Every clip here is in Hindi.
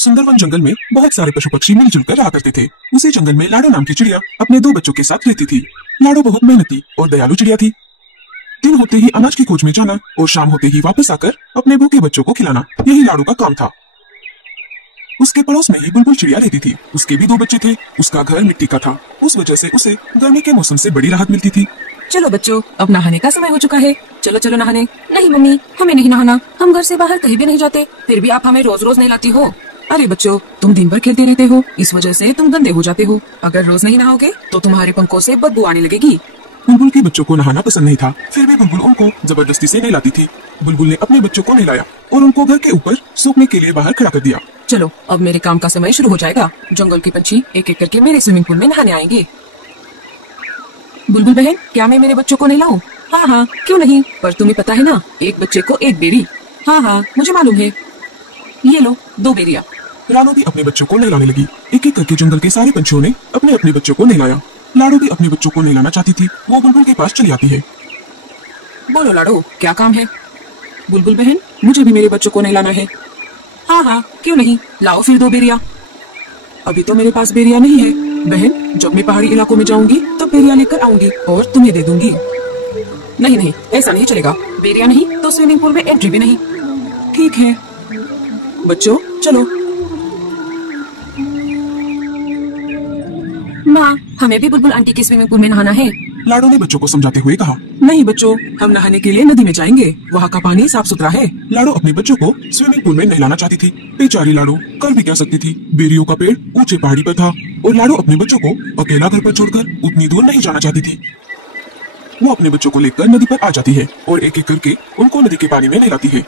सुंदरवन जंगल में बहुत सारे पशु पक्षी मिलजुल कर रहा करते थे। उसी जंगल में लाडो नाम की चिड़िया अपने 2 बच्चों के साथ रहती थी। लाडो बहुत मेहनती और दयालु चिड़िया थी। दिन होते ही अनाज की खोज में जाना और शाम होते ही वापस आकर अपने भूखे बच्चों को खिलाना, यही लाडो का काम था। उसके पड़ोस में ही बुलबुल चिड़िया रहती थी। उसके भी 2 बच्चे थे। उसका घर मिट्टी का था, उस वजह से उसे गर्मी के मौसम से बड़ी राहत मिलती थी। चलो बच्चों, अब नहाने का समय हो चुका है। चलो चलो नहाने। नहीं मम्मी, हमें नहीं नहाना। हम घर से बाहर कहीं भी नहीं जाते, फिर भी आप हमें रोज रोज नहलाती हो। अरे बच्चों, तुम दिन भर खेलते रहते हो, इस वजह से तुम गंदे हो जाते हो। अगर रोज नहीं नहाओगे तो तुम्हारे पंखों से बदबू आने लगेगी। बुलबुल के बच्चों को नहाना पसंद नहीं था, फिर भी बुलबुल उनको जबरदस्ती से नहलाती थी। बुलबुल ने अपने बच्चों को नहलाया और उनको घर के ऊपर सूखने के लिए बाहर खड़ा कर दिया। चलो अब मेरे काम का समय शुरू हो जाएगा। जंगल के पंछी एक एक करके मेरे स्विमिंग पूल में नहाने आएंगे। बुलबुल बहन, क्या मैं मेरे बच्चों को नहलाऊं? हाँ हाँ, क्यों नहीं, पर तुम्हें पता है ना, एक बच्चे को 1 बेरी। हाँ हाँ, मुझे मालूम है। ये लो 2 बेरिया। लाडो भी अपने बच्चों को नहलाने लगी। एक एक करके जंगल के सारे पंछियों ने अपने अपने बच्चों को नहलाया। लाडो भी अपने बच्चों को नहलाना चाहती थी। वो बुलबुल के पास चली आती है। बोलो लाडो, क्या काम है? बुलबुल बहन, मुझे भी मेरे बच्चों को नहलाना है। हाँ हाँ, क्यों नहीं, लाओ फिर 2 बेरिया। अभी तो मेरे पास बेरिया नहीं है बहन, जब मैं पहाड़ी इलाकों में जाऊंगी तो बेरिया लेकर आऊंगी और तुम्हें दे दूंगी। नहीं नहीं, ऐसा नहीं चलेगा। बेरिया नहीं तो स्विमिंग पूल में एंट्री भी नहीं। ठीक है बच्चों, चलो। माँ, हमें भी बुलबुल आंटी की स्विमिंग पूल में नहाना है। लाडो ने बच्चों को समझाते हुए कहा। नहीं बच्चों, हम नहाने के लिए नदी में जाएंगे, वहाँ का पानी साफ सुथरा है। लाडो अपने बच्चों को स्विमिंग पूल में नहलाना चाहती थी। बेचारी लाडो कर भी क्या सकती थी। बेरियों का पेड़ ऊंचे पहाड़ी पर था और लाडो अपने बच्चों को अकेला घर पर छोड़कर उतनी दूर नहीं जाना चाहती थी। वो अपने बच्चों को लेकर नदी पर आ जाती है और एक एक करके उनको नदी के पानी में नहलाती है।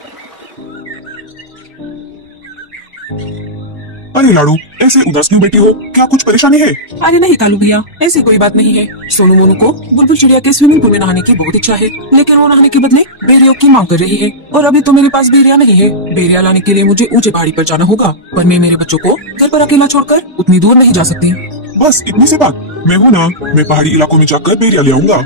अरे लाडो, ऐसे उदास क्यों बैठी हो? क्या कुछ परेशानी है? अरे नहीं कालू भैया, ऐसी कोई बात नहीं है। सोनू मोनू को बुलबुल चिड़िया के स्विमिंग पूल में नहाने की बहुत इच्छा है, लेकिन वो नहाने के बदले बेरियों की मांग कर रही है और अभी तो मेरे पास बेरिया नहीं है। बेरिया लाने के लिए मुझे ऊंचे पहाड़ी पर जाना होगा, पर मैं मेरे बच्चों को घर पर अकेला छोड़कर उतनी दूर नहीं जा सकती। बस इतनी सी बात? मैं हूँ ना, मैं पहाड़ी इलाकों में जाकर बेरिया ले आऊंगा।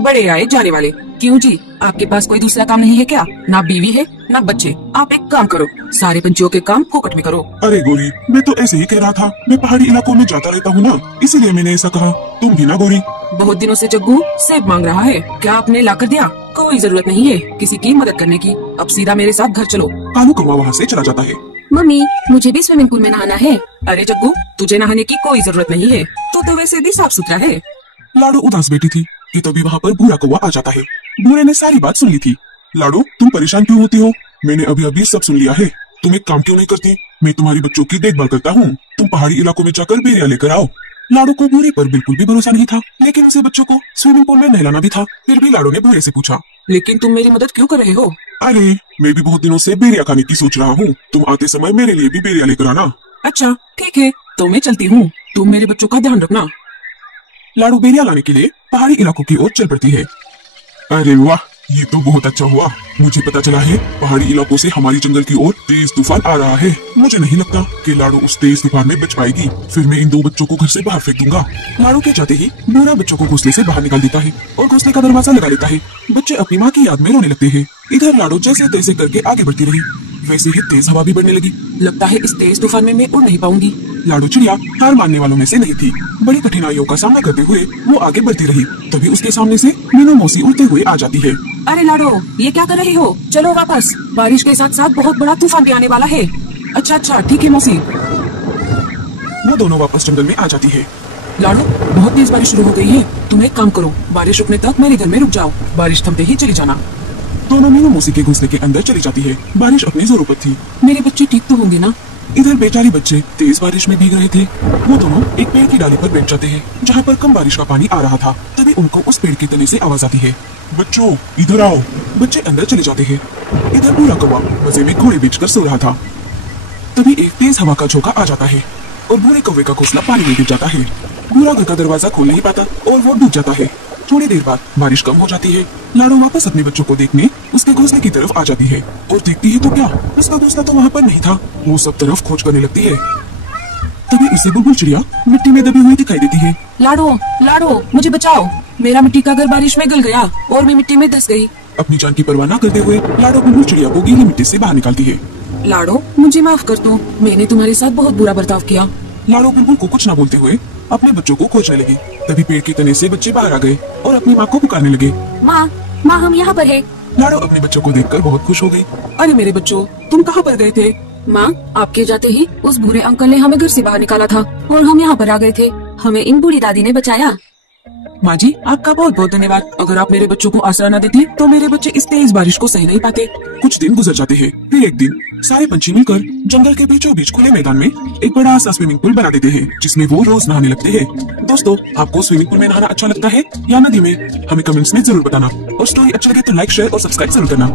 बड़े आए जाने वाले। क्यों जी, आपके पास कोई दूसरा काम नहीं है क्या? ना बीवी है ना बच्चे। आप एक काम करो, सारे पंछियों के काम फोकट में करो। अरे गोरी, मैं तो ऐसे ही कह रहा था। मैं पहाड़ी इलाकों में जाता रहता हूँ ना, इसीलिए मैंने ऐसा कहा। तुम भी ना गोरी। बहुत दिनों से जग्गू सेब मांग रहा है, क्या आपने ला कर दिया? कोई जरूरत नहीं है किसी की मदद करने की, अब सीधा मेरे साथ घर चलो। कालू कौवा वहाँ से चला जाता है। मम्मी, मुझे भी स्विमिंग पूल में नहाना है। अरे जग्गू, तुझे नहाने की कोई जरूरत नहीं है, तो वैसे भी साफ सुथरा है। लाडो उदास बैठी थी कि तभी वहाँ पर भूरा कौवा आ जाता है। भूरे ने सारी बात सुन ली थी। लाडो, तुम परेशान क्यों होती हो? मैंने अभी अभी सब सुन लिया है। तुम एक काम क्यों नहीं करती? मैं तुम्हारी बच्चों की देखभाल करता हूँ, तुम पहाड़ी इलाकों में जाकर बेरिया लेकर आओ। लाडो को भूरे पर बिल्कुल भी भरोसा नहीं था, लेकिन उसे बच्चों को स्विमिंग पूल में नहलाना भी था। फिर भी लाडो ने भूरे से पूछा, लेकिन तुम मेरी मदद क्यों कर रहे हो? अरे मैं भी बहुत दिनों से बेरिया खाने की सोच रहा हूँ, तुम आते समय मेरे लिए भी बेरिया लेकर आना। अच्छा ठीक है, तो मैं चलती हूँ, तुम मेरे बच्चों का ध्यान रखना। लाडो बेरिया लाने के लिए पहाड़ी इलाकों की ओर चल पड़ती है। अरे वाह, ये तो बहुत अच्छा हुआ। मुझे पता चला है पहाड़ी इलाकों से हमारी जंगल की ओर तेज तूफान आ रहा है। मुझे नहीं लगता कि लाडो उस तेज तूफान में बच पाएगी। फिर मैं इन 2 बच्चों को घर से बाहर फेंक दूंगा। लाडो के जाते ही भूरा बच्चों को घोंसले से बाहर निकाल देता है और घोंसले का दरवाजा लगा लेता है। बच्चे अपनी माँ की याद में रोने लगते हैं। इधर लाडो जैसे तैसे करके आगे बढ़ती रही। वैसे ही तेज हवा भी बढ़ने लगी। लगता है इस तेज तूफान में मैं उड़ नहीं पाऊंगी। लाडो चिड़िया हार मानने वालों में से नहीं थी। बड़ी कठिनाइयों का सामना करते हुए वो आगे बढ़ती रही। तभी उसके सामने से मीनू मौसी उड़ते हुए आ जाती है। अरे लाडो, ये क्या कर रही हो? चलो वापस, बारिश के साथ साथ बहुत बड़ा तूफान भी आने वाला है। अच्छा ठीक है मौसी। वो दोनों वापस जंगल में आ जाती है। लाडो, बहुत तेज बारिश शुरू हो गई है, तुम एक काम करो, बारिश रुकने तक मेरे घर में रुक जाओ, बारिश थमते ही चली जाना। दोनों मीनू मौसी के घोंसले के अंदर चली जाती है। बारिश अपनी जोरों पर थी। मेरे बच्चे ठीक तो होंगे ना? इधर बेचारे बच्चे तेज बारिश में भीग रहे थे। वो दोनों एक पेड़ की डाली पर बैठ जाते हैं, जहाँ पर कम बारिश का पानी आ रहा था। तभी उनको उस पेड़ के तने से आवाज आती है, बच्चों इधर आओ। बच्चे अंदर चले जाते हैं। इधर भूरा कौवा मजे में घोड़े बेचकर सो रहा था। तभी एक तेज हवा का झोंका आ जाता है और भूरे कौवे का घोंसला पानी में गिर जाता है। भूरा घर का दरवाजा खोल नहीं पाता और वो डूब जाता है। थोड़ी देर बाद बारिश कम हो जाती है। लाडो वापस अपने बच्चों को देखने उसके घोंसले की तरफ आ जाती है और देखती है तो क्या, उसका घोंसला तो वहाँ पर नहीं था। वो सब तरफ खोज करने लगती है। तभी उसे बुलबुल चिड़िया मिट्टी में दबी हुई दिखाई देती है। लाडो लाडो, मुझे बचाओ, मेरा मिट्टी का घर बारिश में गल गया और मैं मिट्टी में धंस गई। अपनी जान की परवाह न करते हुए लाडो बुलबुल चिड़िया को गीली मिट्टी से बाहर निकालती है। लाडो, मुझे माफ कर दो, मैंने तुम्हारे साथ बहुत बुरा बर्ताव किया। लाडो बुलबुल को कुछ ना बोलते हुए अपने बच्चों को खोजने लगे। तभी पेड़ के तने से बच्चे बाहर आ गए और अपनी माँ को पुकारने लगे। माँ, माँ हम यहाँ पर है। लाडो अपने बच्चों को देखकर बहुत खुश हो गई। अरे मेरे बच्चों, तुम कहाँ पर गए थे? माँ, आपके जाते ही उस बूढ़े अंकल ने हमें घर से बाहर निकाला था और हम यहाँ पर आ गए थे। हमें इन बूढ़ी दादी ने बचाया। माँ जी, आपका बहुत बहुत धन्यवाद। अगर आप मेरे बच्चों को आसरा न देती तो मेरे बच्चे इस तेज बारिश को सह नहीं पाते। कुछ दिन गुजर जाते हैं। फिर एक दिन सारे पंछी मिलकर जंगल के बीचों बीच खुले मैदान में एक बड़ा सा स्विमिंग पूल बना देते हैं, जिसमें वो रोज नहाने लगते हैं। दोस्तों, आपको स्विमिंग पूल में नहाना अच्छा लगता है या नदी में? हमें कमेंट्स में जरूर बताना। और स्टोरी अच्छा लगे तो लाइक, शेयर और सब्सक्राइब जरूर करना।